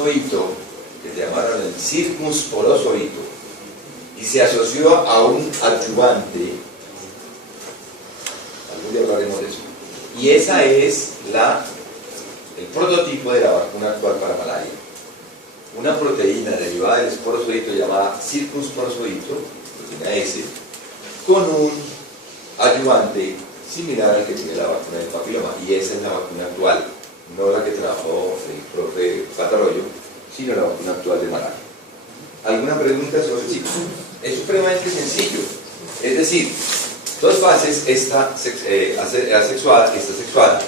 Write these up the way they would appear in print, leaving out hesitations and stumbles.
esporozoito, que se llamaron el circunsporozoito, y se asoció a un adyuvante. Algún día hablaremos de eso. Y esa es el prototipo de la vacuna actual para malaria. Una proteína derivada del esporozoito llamada circunsporozoito, proteína S, con un adyuvante similar al que tiene la vacuna del papiloma. Y esa es la vacuna actual, no la que trabajó el profe Patarroyo, sino la vacuna actual de malaria. ¿Alguna pregunta sobre el ciclo? Es supremamente sencillo. Es decir, dos fases, esta asexuada, esta sexual,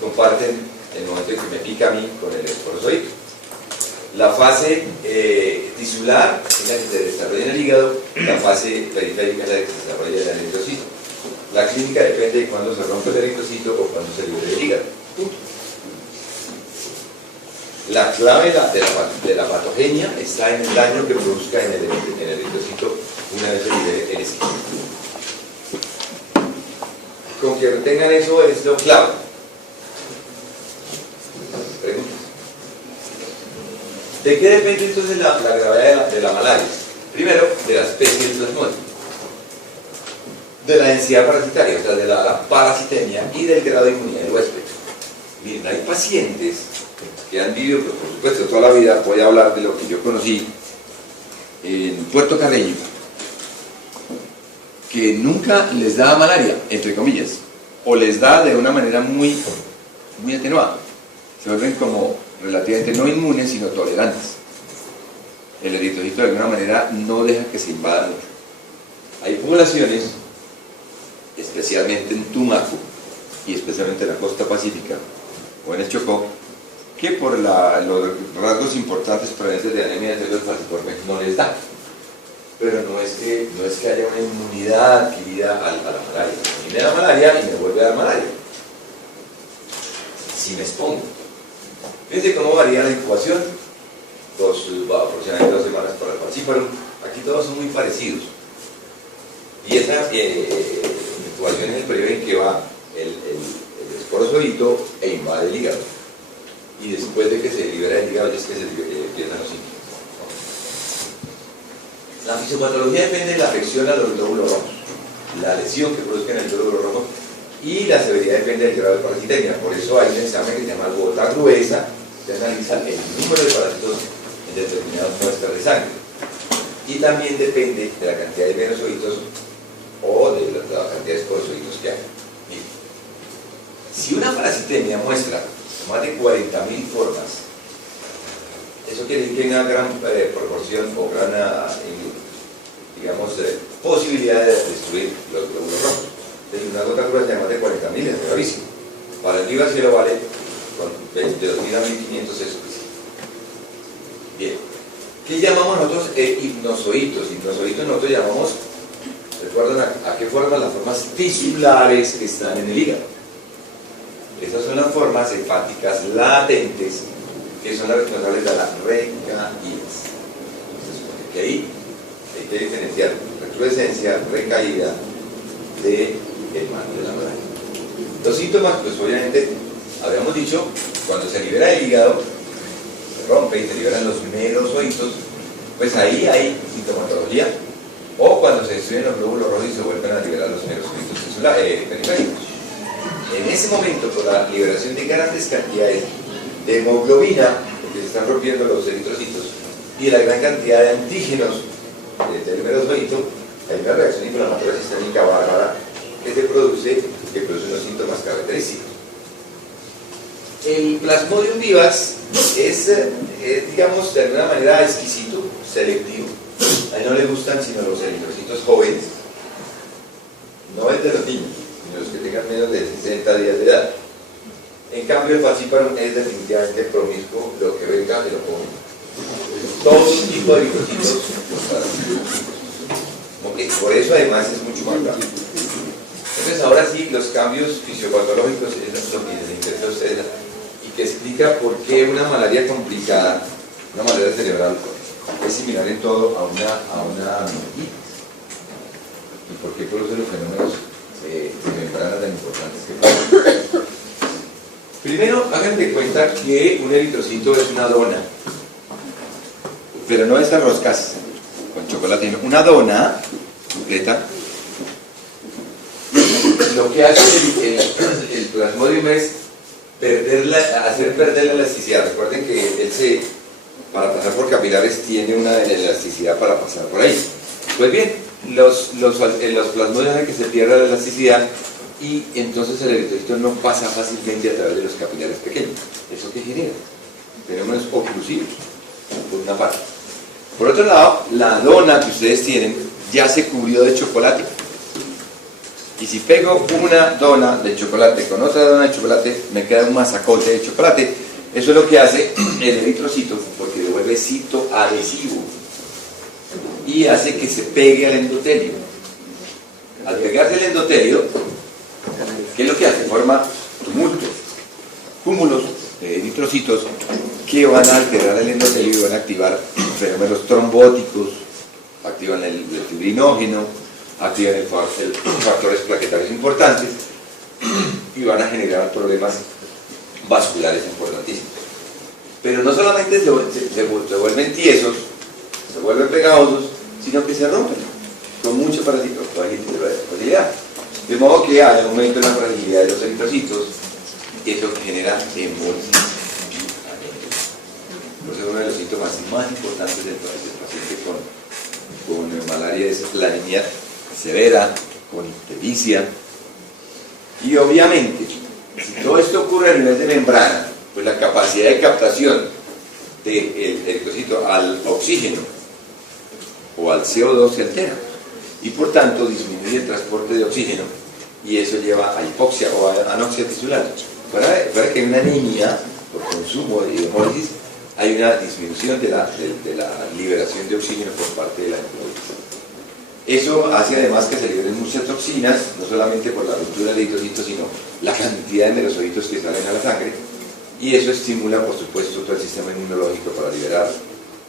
comparten el momento en que me pica a mí con el esporozoito. La fase tisular es la que se desarrolla en el hígado, la fase periférica es la que se desarrolla en el eritrocito. La clínica depende de cuándo se rompe el eritrocito o cuándo se libera el hígado. La clave de la patogenia está en el daño que produzca en el eritrocito una vez se libere el esquema. Con que tengan eso es lo clave. Preguntas. ¿De qué depende entonces la gravedad de la malaria? Primero, de la especie del plasmodium, de la densidad parasitaria, o sea, de la parasitemia y del grado de inmunidad del huésped. Miren, hay pacientes que han vivido, por supuesto, toda la vida. Voy a hablar de lo que yo conocí en Puerto Carreño, que nunca les da malaria, entre comillas, o les da de una manera muy atenuada. Se vuelven como relativamente no inmunes, sino tolerantes. El eritrocito de alguna manera no deja que se invada mucho. Hay poblaciones, especialmente en Tumaco y especialmente en la costa pacífica o en el Chocó, que por los rasgos importantes prevalentes de anemia de células falciformes no les da. Pero no es que haya una inmunidad adquirida a la malaria. A mí me da malaria y me vuelve a dar malaria si me expongo. Fíjense cómo varía la incubación, aproximadamente 2 semanas para el falciparum. Aquí todos son muy parecidos. Y esa incubación es el periodo en que va el esporozoito e invade el hígado. Y después de que se libera el hígado es que se empiezan los síntomas. La fisiopatología depende de la afección a los glóbulos rojos, la lesión que produzca en el glóbulo rojo, y la severidad depende del grado de parasitemia. Por eso hay un examen que se llama gota gruesa, que analiza el número de parásitos en determinadas muestras de sangre. Y también depende de la cantidad de venozoitos o de la cantidad de esporozoitos que hay. Bien. Si una parasitemia muestra más de 40.000 formas, eso quiere decir que hay una gran proporción o gran, posibilidad de destruir los glóbulos rojos. Entonces, una gota gruesa de más de 40.000 es gravísimo. Para el cielo vale con 22.000 a 1.500 es suficiente. Bien. ¿Qué llamamos nosotros hipnozoitos? Hipnozoitos nosotros llamamos, ¿recuerdan a qué forman las formas tisulares que están en el hígado? Esas son las formas hepáticas latentes que son las responsables de la recaídas. Porque ahí hay que diferenciar recrudescencia, recaída de la malaria. Los síntomas, pues obviamente, habíamos dicho, cuando se libera el hígado, se rompe y se liberan los merozoitos, pues ahí hay sintomatología. O cuando se destruyen los glóbulos rojos y se vuelven a liberar los merozoitos periféricos. En ese momento, por la liberación de grandes cantidades de hemoglobina, porque se están rompiendo los eritrocitos, y la gran cantidad de antígenos del merozoito, hay una reacción inflamatoria sistémica bárbara que produce unos síntomas característicos. El Plasmodium vivax es, digamos, de alguna manera exquisito, selectivo. A él no le gustan sino los eritrocitos jóvenes, no el de los niños, sino los que tengan menos de 60 días de edad. En cambio, el falciparum es definitivamente promiscuo, lo que venga me lo come. Todo tipo de eritrocitos. Por eso además es mucho más rápido. Entonces ahora sí, los cambios fisiopatológicos es lo que les interesa a ustedes y que explica por qué una malaria complicada, una malaria cerebral, es similar en todo a una meningitis. Y por qué produce los fenómenos de membrana tan importantes que pasan. Primero, hagan de cuenta que un eritrocito es una dona. pero no esas roscas con chocolate, sino una dona completa. Lo que hace el Plasmodium es hacer perder la elasticidad. Recuerden que para pasar por capilares tiene una elasticidad para pasar por ahí. Pues bien, los plasmodios hacen que se pierda la elasticidad y entonces el eritrocito no pasa fácilmente a través de los capilares pequeños. ¿Eso qué genera? Fenómenos oclusivos, por una parte. Por otro lado, la dona que ustedes tienen ya se cubrió de chocolate. Y si pego una dona de chocolate con otra dona de chocolate, me queda un masacote de chocolate. Eso es lo que hace el eritrocito, porque devuelve citoadhesivo y hace que se pegue al endotelio. Al pegarse al endotelio, ¿qué es lo que hace? Forma tumultos, cúmulos de eritrocitos que van a alterar el endotelio y van a activar fenómenos trombóticos, activan el fibrinógeno, activan factores plaquetarios importantes y van a generar problemas vasculares importantísimos. Pero no solamente se vuelven tiesos, se vuelven pegajosos, sino que se rompen con mucha fragilidad. De modo que hay aumento en la fragilidad de los eritrocitos y eso genera hemolisis. Entonces uno de los síntomas más importantes del paciente con malaria es la anemia severa, con ictericia. Y obviamente, si todo esto ocurre a nivel de membrana, pues la capacidad de captación del eritrocito al oxígeno o al CO2 se altera y por tanto disminuye el transporte de oxígeno y eso lleva a hipoxia o a anoxia tisular. Para que hay una anemia por consumo de hemólisis, hay una disminución de la liberación de oxígeno por parte de la hemólisis. Eso hace además que se liberen muchas toxinas, no solamente por la ruptura del eritrocito, sino la cantidad de merozoitos que salen a la sangre, y eso estimula, por supuesto, todo el sistema inmunológico para liberar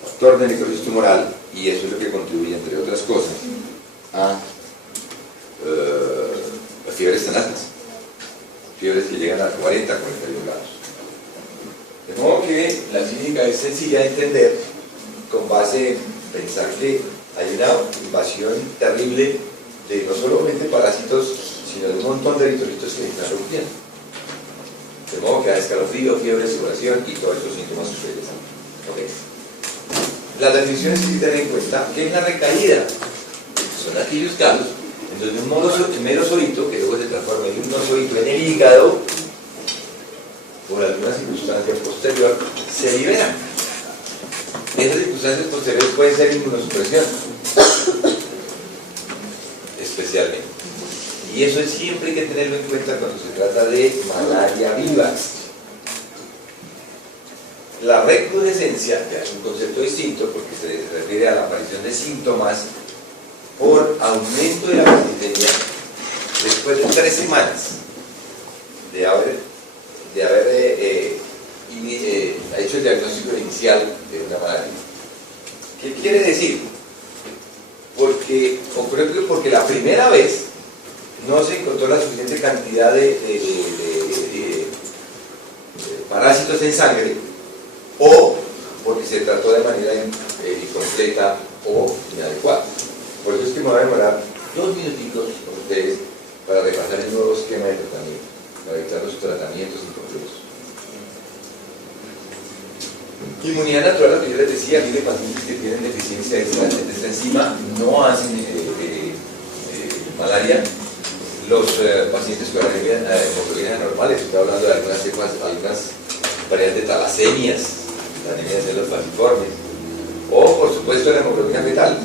factor de necrosis tumoral, y eso es lo que contribuye, entre otras cosas, a fiebres tan altas, fiebres que llegan a 40, 41 grados. De modo que la clínica es sencilla de entender con base en pensar que hay una invasión terrible de no solamente parásitos, sino de un montón de eritrocitos que se están reduciendo. De modo que hay escalofrío, fiebre, sudoración y todos estos síntomas que ustedes saben. Okay. Las definiciones que hay que tener en cuenta, ¿qué es la recaída? Son aquellos casos en donde un merozoito, que luego se transforma en un nosoito en el hígado, por alguna circunstancia posterior, se liberan. Esas circunstancias posteriores pueden ser inmunosupresión, especialmente. Y eso siempre hay que tenerlo en cuenta cuando se trata de malaria viva. La recrudescencia, que es un concepto distinto porque se refiere a la aparición de síntomas por aumento de la persistenia después de 3 semanas de haber hecho el diagnóstico inicial de una malaria. ¿Qué quiere decir? Porque la primera vez no se encontró la suficiente cantidad de parásitos en sangre, o porque se trató de manera incompleta o inadecuada. Por eso es que me va a demorar 2 minutitos con ustedes para repasar el nuevo esquema de tratamiento, para evitar los tratamientos incompletos. Inmunidad natural, lo que yo les decía, aquí de pacientes que tienen deficiencia de esta enzima no hacen malaria. Los pacientes con hemoglobina normales, estoy hablando de algunas variedades de talasemias, la anemia de células falciformes, o por supuesto la hemoglobina fetal.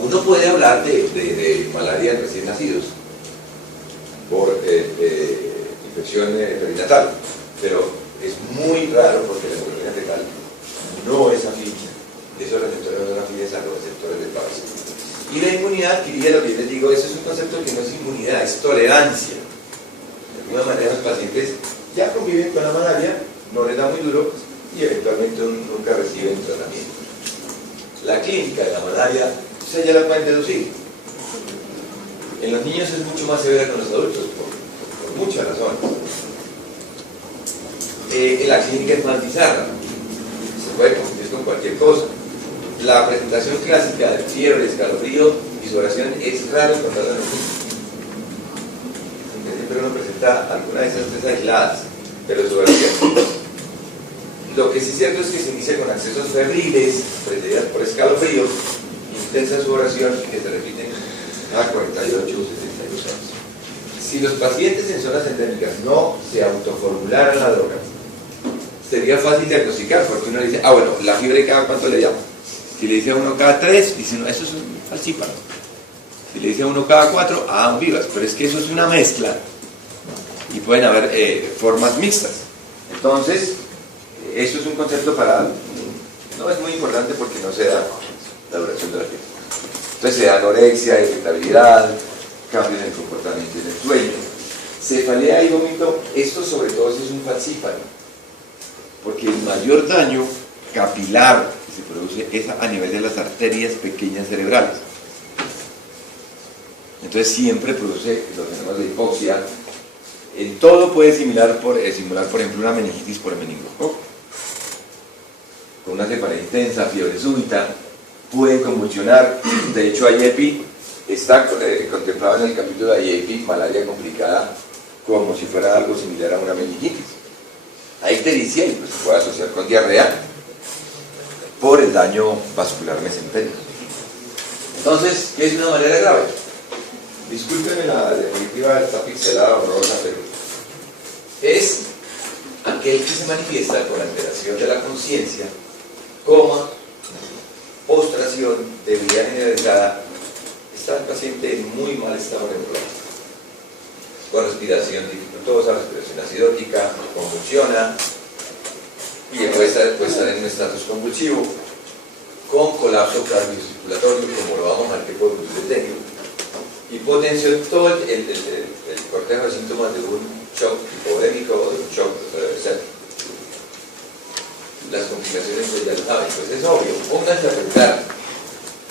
Uno puede hablar de malaria en recién nacidos por infección perinatal, pero es muy raro porque la hemoglobina fetal no es afín. Esos receptores no son afines a los receptores del parásito. Y la inmunidad adquirida, lo que yo les digo, eso es un concepto que no es inmunidad, es tolerancia. De alguna manera los pacientes ya conviven con la malaria, no les da muy duro y eventualmente nunca reciben tratamiento. La clínica de la malaria, ustedes ya la pueden deducir. En los niños es mucho más severa que en los adultos, por muchas razones. La clínica es más bizarra. Se puede confundir con cualquier cosa. La presentación clásica de fiebre, escalofrío y sudoración es raro encontrarla en el mismo. Siempre uno presenta alguna de esas tres aisladas, pero sudoración. Lo que sí es cierto es que se inicia con accesos febriles, precedidas por escalofríos, intensa sudoración que se repiten a 48 o 72 horas. Si los pacientes en zonas endémicas no se autoformularan la droga, sería fácil diagnosticar, porque uno dice, bueno, la fiebre cada cuánto le llama. Si le dice a uno cada 3, dice, no, eso es un falsíparo. Si le dice a uno cada 4, un vivas, pero es que eso es una mezcla y pueden haber formas mixtas. Entonces, eso es un concepto para, no es muy importante porque no se da la duración de la fiebre. Entonces se da anorexia, irritabilidad, cambios en el comportamiento y en el sueño. Cefalea y vómito, esto sobre todo es un falsíparo, porque el mayor daño capilar que se produce es a nivel de las arterias pequeñas cerebrales. Entonces siempre produce los fenómenos de hipoxia. En todo puede simular, por ejemplo, una meningitis por meningococo. Con una cefalea intensa, fiebre súbita, puede convulsionar. De hecho, IEPI está contemplado en el capítulo de IEPI, malaria complicada, como si fuera algo similar a una meningitis. Hay ictericia y pues se puede asociar con diarrea por el daño vascular mesentérico. Entonces, ¿qué es una malaria grave? Discúlpenme, la diapositiva está pixelada horrorosa, pero es aquel que se manifiesta con alteración de la conciencia, coma, postración, debilidad generalizada, está el paciente en muy mal estado neurológico, con respiración dificultosa, respiración acidótica, convulsiona, y puede estar en un estatus convulsivo, con colapso cardiocirculatorio, como lo vamos a ver que por glucosilio, hipotensión, todo el cortejo de síntomas de un shock hipovolémico o de un shock séptico. Las complicaciones pues ya lo saben, pues es obvio, pónganse a pensar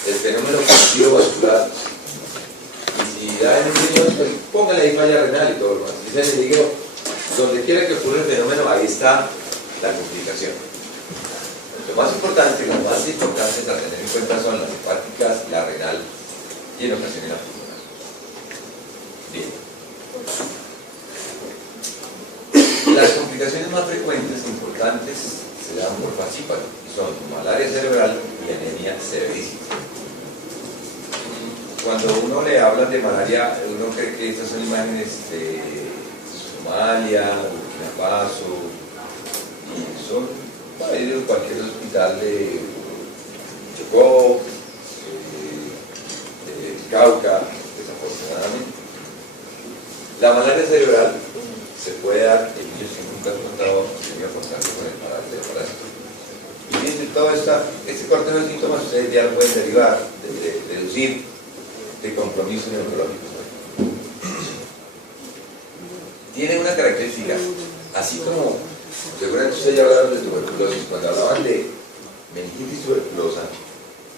el fenómeno cardiovascular, y si hay un riñón, pues pónganle ahí falla renal y todo lo demás. Y se le digo, donde quiera que ocurra el fenómeno, ahí está la complicación. Lo más importante, las más importantes a tener en cuenta son las hepáticas, la renal y en ocasiones la pulmonar. Bien. Las complicaciones más frecuentes e importantes se dan por falsíparo y son malaria cerebral y anemia cerebrística. Cuando uno le habla de malaria, uno cree que estas son imágenes de Somalia, Burkina Faso, y son para ir a cualquier hospital de Chocó, de Cauca, desafortunadamente. La malaria cerebral se puede dar en niños que nunca han contado contacto con el parásito. Y miren, todo este cortejo de síntomas ustedes ya lo pueden derivar, deducir de compromiso neurológico. Tiene una característica, así como seguramente ustedes ya hablaron de tuberculosis, cuando hablaban de meningitis tuberculosa,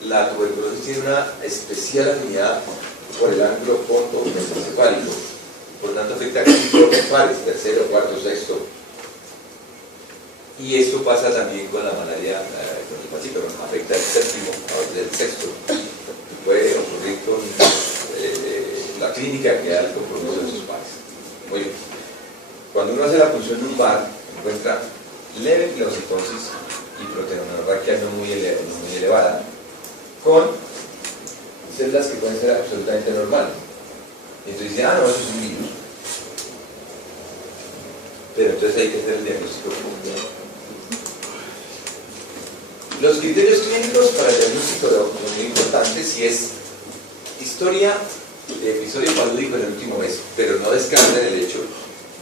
la tuberculosis tiene una especial afinidad por el ángulo ponto-mesencefálico, por tanto afecta a casi todos los pares, tercero, cuarto, sexto. Y esto pasa también con la malaria, con el falsíparo, afecta el séptimo, el sexto. Puede ocurrir con la clínica que da el compromiso de sus pares. Muy bien. Cuando uno hace la punción lumbar, encuentra leve pilositosis y proteinorraquia no muy elevada, con células que pueden ser absolutamente normales. Y entonces dice, no, eso es un virus. Pero entonces hay que hacer el diagnóstico. Los criterios clínicos para el diagnóstico son muy importantes si es historia de episodio palúdico en el último mes, pero no descarten el hecho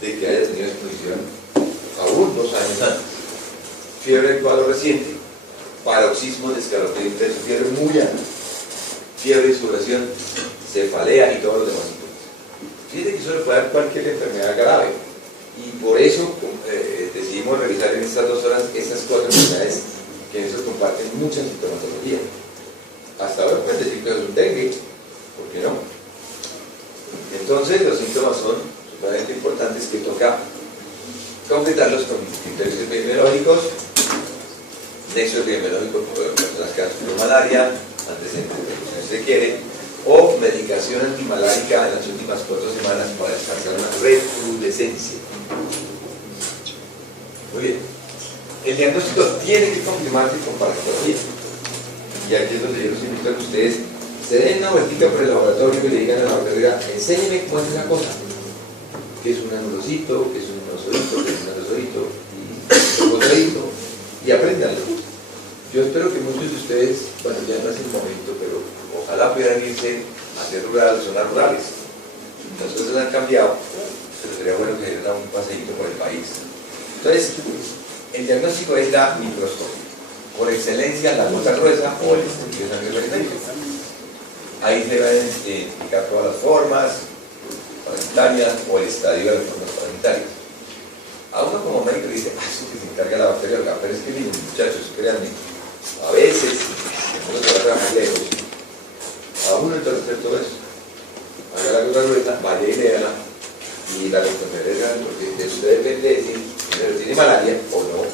de que haya tenido exposición aún 2 años antes. Fiebre en cuadro reciente, paroxismo de escalofrío intenso, fiebre muy alta, fiebre y sudoración, cefalea y todos los demás síntomas. Fíjense que eso le puede dar cualquier enfermedad grave y por eso decidimos revisar en estas 2 horas estas 4 enfermedades que en eso comparten mucha sintomatología. Hasta ahora pueden decir que es un dengue, ¿por qué no? Entonces los síntomas son sumamente importantes que toca completarlos con criterios epidemiológicos nexo epidemiológico por personas que han sufrido malaria, antecedentes de infección si se quiere, o medicación antimalárica en las últimas 4 semanas para descartar una recrudescencia. Muy bien. El diagnóstico tiene que confirmarse con parasitología. Y aquí es donde yo los invito a que ustedes se den una vueltita por el laboratorio y le digan a la laboratoria, enséñeme cómo es la cosa. ¿Qué es un anulocito? ¿Qué es un inosorito? ¿Qué es un alosorito? Y un botadito. Y apréndanlo. Yo espero que muchos de ustedes, bueno, ya no es el momento, pero ojalá pudieran irse a hacer zonas rurales. Las cosas han cambiado, pero sería bueno que dieran un paseíto por el país. Entonces, el diagnóstico es la microscopia. Por excelencia, la gota gruesa o el estudio de sangre reglamento. Ahí se van a identificar todas las formas parasitarias o el estadio de las formas parasitarias. A uno como médico le dice, eso que se encarga la bacterióloga, pero es que miren, muchachos, créanme, a veces uno se va a trabajar lejos, a uno le toca hacer todo eso. Haga la gota gruesa, vaya y léala, y la responsabilidad, porque de eso depende de si primero tiene malaria o no,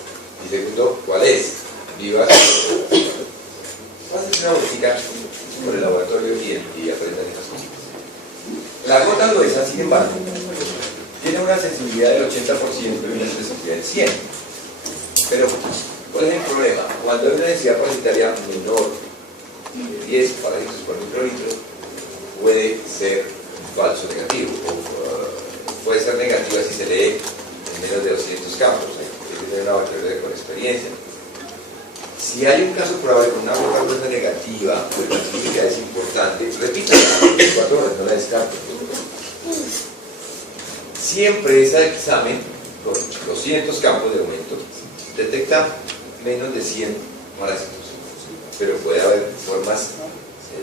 y segundo, ¿cuál es? Vivas, haces una botica por el laboratorio y aprendan esas cosas. La gota gruesa, sin embargo, tiene una sensibilidad del 80% y una sensibilidad del 100%. Pero, ¿cuál es el problema? Cuando hay una densidad parasitaria menor de 10 parásitos por microlitro, puede ser falso negativo, o puede ser negativa si se lee en menos de 200 campos. Hay que tener una bacteria con experiencia. Si hay un caso probable con una gota gruesa negativa, pues la clínica es importante. Repítala a las 24 horas, no la descarten. Siempre ese examen, con 200 campos de aumento, detecta menos de 100 parásitos. Pero puede haber formas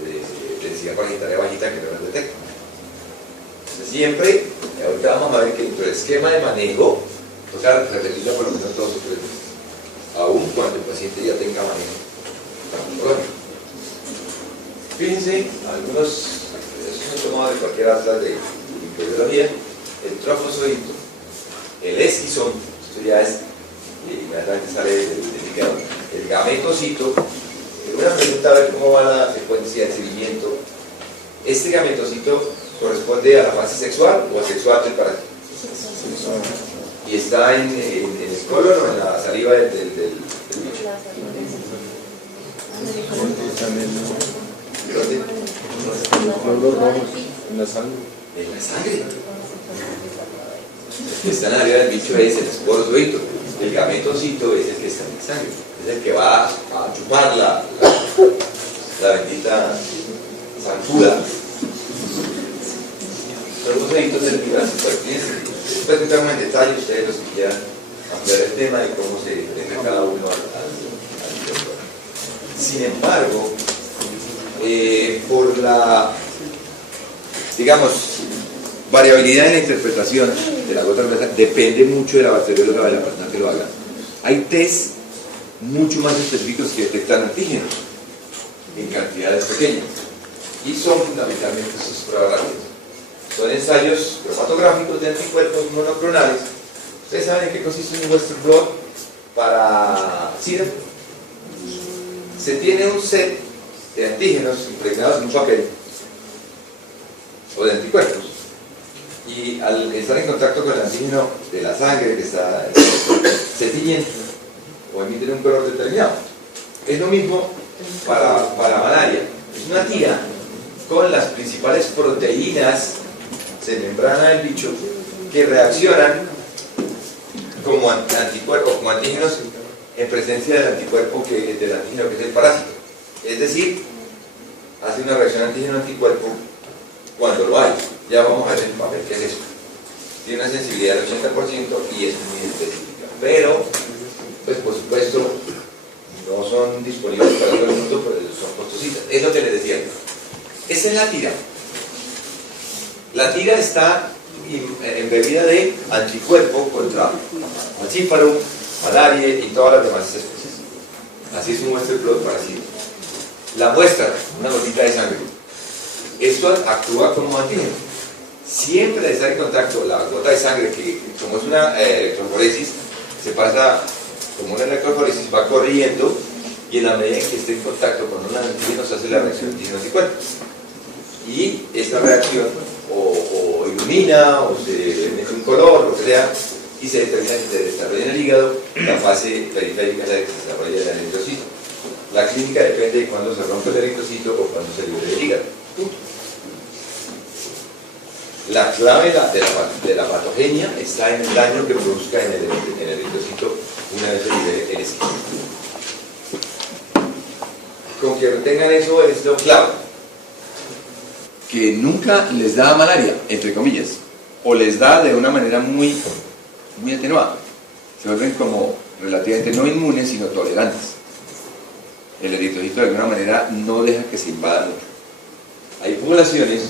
de densidad parasitaria bajita que no las detectan. Entonces, siempre, ahorita vamos a ver que dentro del esquema de manejo, o sea, repetirlo por lo menos 2 o 3 veces. Aún cuando el paciente ya tenga manejo farmacológico. Fíjense, algunos, eso se tomado de cualquier atlas de microbiología, el trofozoito, el esquizón, esto ya es, inmediatamente sale del hígado, el gametocito. Una pregunta a ver cómo va la secuencia de seguimiento. ¿Este gametocito corresponde a la fase sexual o asexual del parásito? Y está en el colon o en la saliva del bicho. ¿Dónde? En la sangre. En la sangre. El que está en la saliva del bicho es el esporozoito. El gametocito es el que está en la sangre. Es el que va a chupar la bendita zancuda. Los trofozoitos del viral superficie. Después de entrar en detalle, ustedes los que quieran ampliar el tema de cómo se deja cada uno al doctor. Sin embargo, por la, digamos, variabilidad en la interpretación de la gota gruesa, depende mucho de la bacterióloga de la persona que lo haga. Hay test mucho más específicos que detectan antígenos en cantidades pequeñas y son fundamentalmente sus pruebas rápidas. Son ensayos cromatográficos de anticuerpos monoclonales. ¿Ustedes saben en qué consiste un Western blot para SIDA? Se tiene un set de antígenos impregnados en un papel o de anticuerpos y al estar en contacto con el antígeno de la sangre que está se tiñen o emiten un color determinado. Es lo mismo para malaria. Es una tira con las principales proteínas de membrana del bicho que reaccionan como anticuerpos, como antígenos en presencia del anticuerpo del antígeno que es el parásito. Es decir, hace una reacción antígeno-anticuerpo cuando lo hay. Ya vamos a ver el papel que es eso. Tiene una sensibilidad del 80% y es muy específica. Pero, pues por supuesto, no son disponibles para todo el mundo, pero son costositas. Es lo que les decía. Es en la tira. La tira está embebida de anticuerpo contra Falciparum, malaria y todas las demás especies. Así es un Western blot para SIDA. La muestra, una gotita de sangre. Esto actúa como antígeno. Siempre de estar en contacto la gota de sangre, que como es una electroforesis, se pasa como una electroforesis va corriendo y en la medida en que esté en contacto con un antígeno se hace la reacción antígeno-anticuerpos. Y esta reacción o ilumina o se mete un color, lo que sea, y se determina que se desarrolla en el hígado la fase periférica de que se desarrolla en el eritrocito. La clínica depende de cuándo se rompe el eritrocito o cuándo se libera el hígado. La clave de la patogenia está en el daño que produzca en el eritrocito una vez se libere el esquema. Con que retengan eso es lo clave. Que nunca les da malaria, entre comillas, o les da de una manera muy atenuada. Se vuelven como relativamente no inmunes, sino tolerantes. El eritrocito de alguna manera no deja que se invada mucho. Hay poblaciones,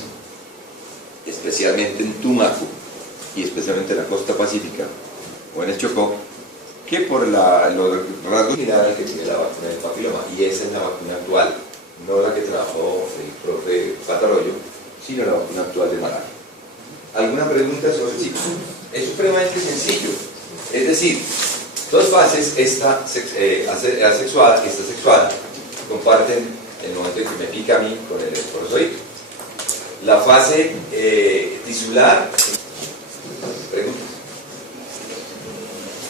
especialmente en Tumaco y especialmente en la costa pacífica o en el Chocó, que por los rasgos generales que tiene la vacuna del papiloma, y esa es la vacuna actual, no la que trabajó el profe Patarroyo, sino la vacuna actual de malaria. ¿Alguna pregunta sobre sí? Es supremamente sencillo. Es decir, dos fases, esta asexuada y esta sexual, comparten el momento en que me pica a mí con el esporozoito. La fase tisular, preguntas.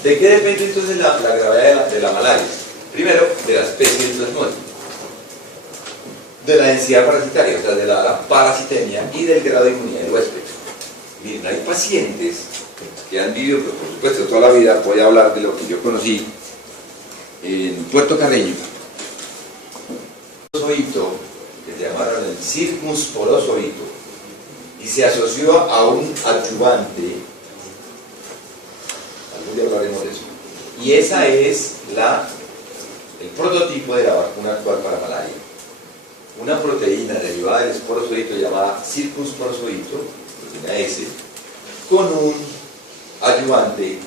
¿De qué depende entonces la gravedad de la malaria? Primero, de la especie del plasmodium, de la densidad parasitaria, o sea, de la parasitemia y del grado de inmunidad del huésped. Miren, hay pacientes que han vivido, pues, por supuesto, toda la vida. Voy a hablar de lo que yo conocí en Puerto Carreño. Un porozoito que se llamaron el Circus porozoito y se asoció a un adyuvante. Algún día hablaremos de eso. Y esa es el prototipo de la vacuna actual para malaria. Una proteína derivada del esporozoito llamada Circus porozoito, proteína S, con un adyuvante